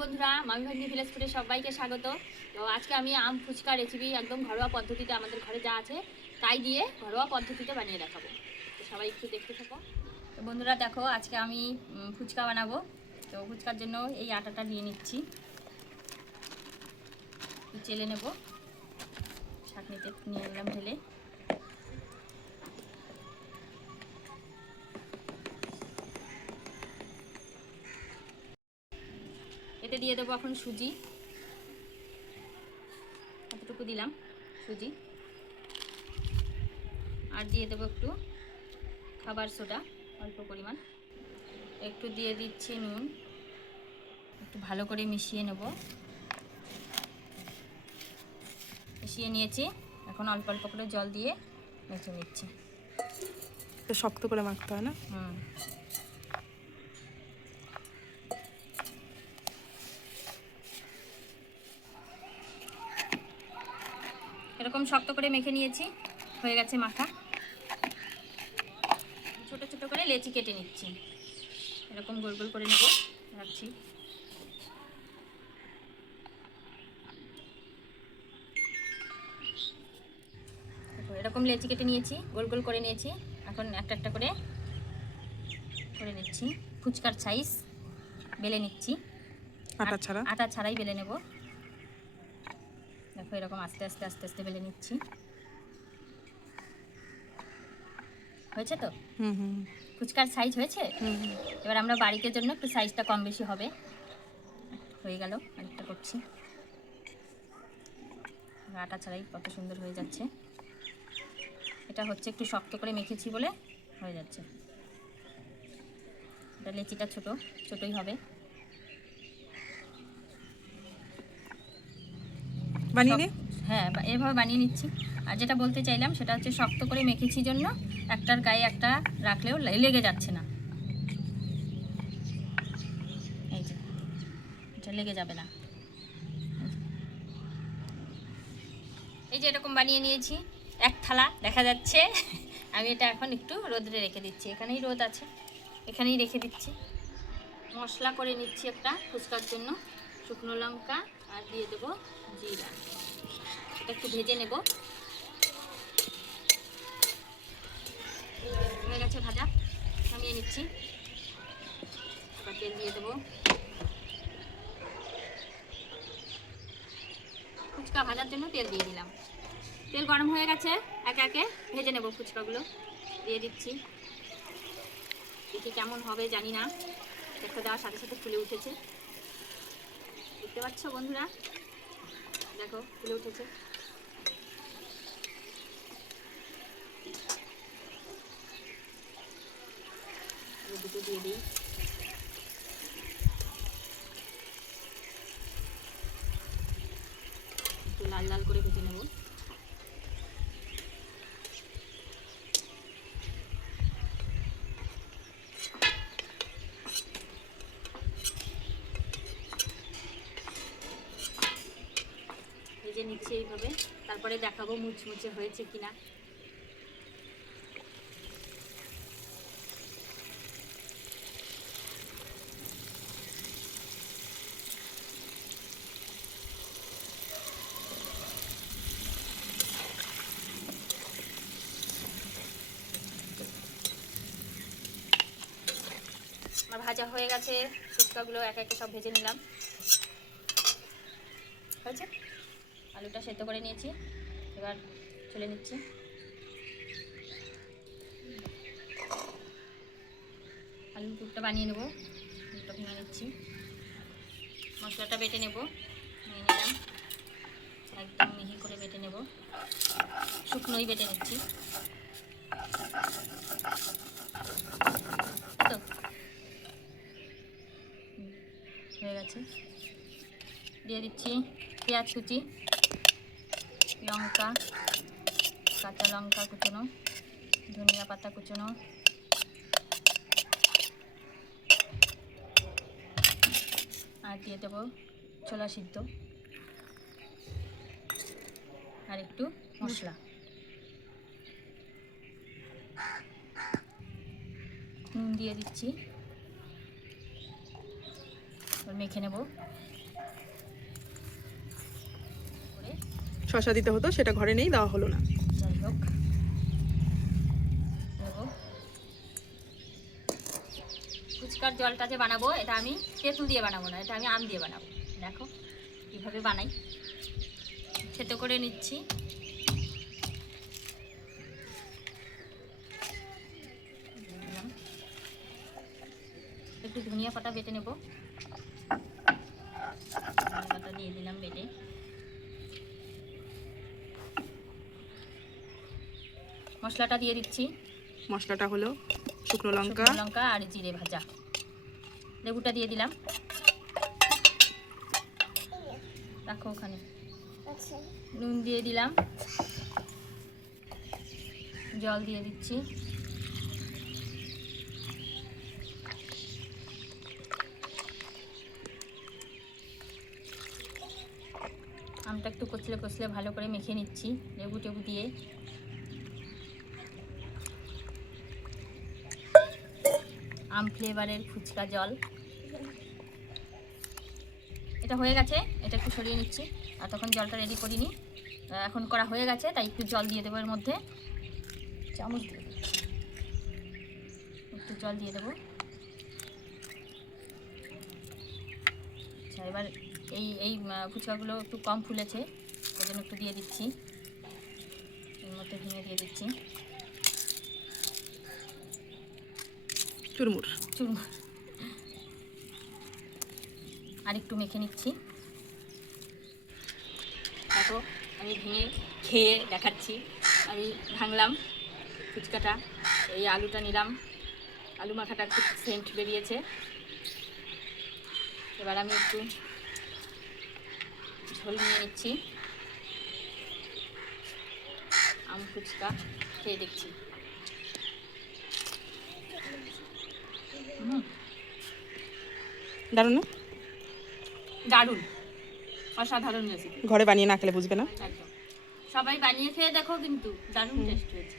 বন্ধুরা মামি ভাগ্নি ভিলেজ ফুডে সবাইকে স্বাগত। তো আজকে আমি আম ফুচকা রেসিপি একদম ঘরোয়া পদ্ধতিতে আমাদের ঘরে যা আছে, তাই দিয়ে ঘরোয়া পদ্ধতিতে বানিয়ে দেখাবো। তো সবাই একটু দেখতে থাকো। তো বন্ধুরা, দেখো, আজকে আমি ফুচকা বানাবো। তো ফুচকার জন্য এই আটাটা নিয়ে নিচ্ছি। চেলে নেব। ছাঁকনিতে নিয়ে নিলাম ঢেলে। এতে দিয়ে দেবো এখন সুজি। এতটুকু দিলাম সুজি। আর দিয়ে দেবো একটু খাবার সোডা অল্প পরিমাণ। একটু দিয়ে দিচ্ছি নুন। একটু ভালো করে মিশিয়ে নেব। মিশিয়ে নিয়েছি। এখন অল্প অল্প করে জল দিয়ে মেখে নিচ্ছি। শক্ত করে মাখতে হয় না? হুম। এরকম শক্ত করে মেখে নিয়েছি। হয়ে গেছে মাখা। ছোট ছোট করে লেচি কেটে নিচ্ছি। এরকম গোল গোল করে নেব। রাখছি। এরকম লেচি কেটে নিয়েছি গোল গোল করে নিয়েছি। এখন একটা একটা করে করে নিচ্ছি। ফুচকার সাইজ বেলে নিচ্ছি। আটা ছাড়া? আটা ছাড়াই বেলে নেব। দেখো এরকম আস্তে আস্তে আস্তে আস্তে বেলে নিচ্ছি। হয়েছে তো? হুম হুম। ফুচকার সাইজ হয়েছে। এবার আমরা বাড়িতে জন্য একটু সাইজটা কম বেশি হবে। হয়ে গেল আরেকটা করছি। আটা ছাড়াই কত সুন্দর হয়ে যাচ্ছে। এটা হচ্ছে একটু শক্ত করে মেখেছি বলে হয়ে যাচ্ছে। এটা লেচিটা ছোট ছোটই হবে। বানিয়ে নে। হ্যাঁ এভাবে বানিয়ে নিচ্ছি। আর যেটা বলতে চাইলাম সেটা হচ্ছে শক্ত করে মেখেছি জন্য। একটার গায়ে একটা রাখলেও লেগে যাচ্ছে না। এই যে এটা লেগে যাবে না। এই যে এরকম বানিয়ে নিয়েছি এক থালা দেখা যাচ্ছে। আমি এটা এখন একটু রোদে রেখে দিচ্ছি। এখানেই রোদ আছে এখানেই রেখে দিচ্ছি। মশলা করে নিচ্ছি একটা ফুচকার জন্য। শুকনো লঙ্কা আর দিয়ে দেবো জিরা। এটা একটু ভেজে নেব। হয়ে গেছে ভাজা, নামিয়ে নিচ্ছি। এবার তেল দিয়ে দেবো। ফুচকা ভাজার জন্য তেল দিয়ে দিলাম। তেল গরম হয়ে গেছে, একে একে ভেজে নেব ফুচকাগুলো। দিয়ে দিচ্ছি। দেখি কেমন হবে, জানি না। একটা দেওয়ার সাথে সাথে ফুলে উঠেছে। দেখতে পাচ্ছ বন্ধুরা? দেখো ফুলে উঠেছে। দুটো দিয়ে দিই। লাল লাল করে ভেজে নেব ভেজে নিচ্ছি এইভাবে। তারপরে দেখাবো মুচমুচে হয়েছে কিনা। আমার ভাজা হয়ে গেছে, ফুচকাগুলো একে একে সব ভেজে নিলাম। হয়েছে? আলুটা সেদ্ধ করে নিয়েছি। এবার চলে নিচ্ছি। আলুর পুরটা বানিয়ে নেব। পুরটা ভেঙে নিচ্ছি। মশলাটা বেটে নেব। নিয়ে নিলাম। একদম মিহি করে বেটে নেব। শুকনোই বেটে নিচ্ছি। তো। হয়ে গেছে। দিয়ে দিচ্ছি পেঁয়াজ কুচি। লঙ্কা, কাঁচা লঙ্কা কুচোনো, ধনিয়া পাতা কুচোনো। আর দিয়ে দেবো ছোলা সিদ্ধ। আর একটু মশলা। নুন দিয়ে দিচ্ছি। মেখে নেব করে শশা দিতে হতো, সেটা ঘরে নেই, দেওয়া হলো না। ফুচকার জলটা যে বানাবো, এটা আমি তেঁতুল দিয়ে বানাবো না, এটা আমি আম দিয়ে বানাবো। দেখো, কীভাবে বানাই। খেতে করে নিচ্ছি। একটু ধনিয়া পাতা বেটে নেব ধনিয়া পাতা দিয়ে দিলাম বেটে মশলাটা দিয়ে দিচ্ছি। মশলাটা হলো শুকনো লঙ্কা। লঙ্কা আর জিরে ভাজা। লেবুটা দিয়ে দিলাম। রাখো ওখানে। নুন দিয়ে দিলাম। জল দিয়ে দিচ্ছি। আমটা একটু কচলে কচলে ভালো করে মেখে নিচ্ছি। লেবু টেবু দিয়ে। আম ফ্লেভারের ফুচকা জল। এটা হয়ে গেছে, এটা একটু সরিয়ে নিচ্ছি। আর তখন জলটা রেডি করিনি এখন করা হয়ে গেছে, তাই একটু জল দিয়ে দেবো এর মধ্যে। চামচ দিয়ে। একটু জল দিয়ে দেবো। আচ্ছা এবার এই এই ফুচকাগুলো একটু কম ফুলেছে ওই জন্য একটু দিয়ে দিচ্ছি। এর মধ্যে ভেঙে দিয়ে দিচ্ছি। চুরমুর। চুরমা আর একটু মেখে নিচ্ছি। দেখো, আমি ভেঙে খেয়ে দেখাচ্ছি। আমি ভাঙলাম ফুচকাটা, এই আলুটা নিলাম। আলু মাখাটা খুব সেন্ট বেরিয়েছে। এবার আমি একটু ঝোল নিয়ে নিচ্ছি। আম ফুচকা খেয়ে দেখছি। দারুণ না? দারুণ। অসাধারণ রেসিপি ঘরে বানিয়ে না খেলে বুঝবে না? একদম। সবাই বানিয়ে খেয়ে দেখো কিন্তু দারুণ টেস্ট হয়েছে।